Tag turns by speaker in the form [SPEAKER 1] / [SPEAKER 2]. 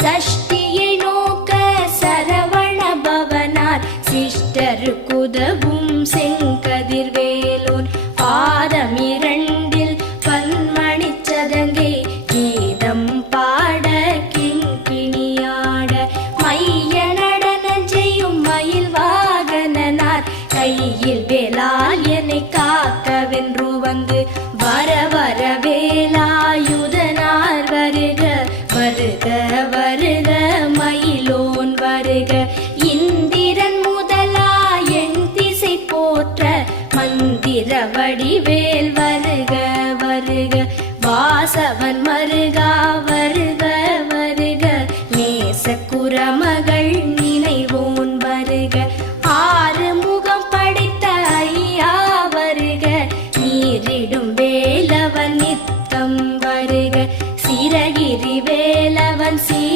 [SPEAKER 1] சஷ்டியை நோக்க சரவண பவனார். சிஷ்டர் குதவும் செங்கதிர்வேலோன் பாதம் இரண்டில் பன்மணி சதங்கை. கீதம் பாட கிங்கிணியாட. மைய நடனம் செய்யும் மயில் வாகனனார். கையில் வேலால் என்னை காக்க வென்று வந்து. வர வர வேலாயுதனார் வருக வருக மயிலோன் வருக. இந்திரன் முதலாயன் திசை போற்ற மந்திர வடிவேல் வருக வருக. வாசவன் மருகாவர் వేలవన్సీ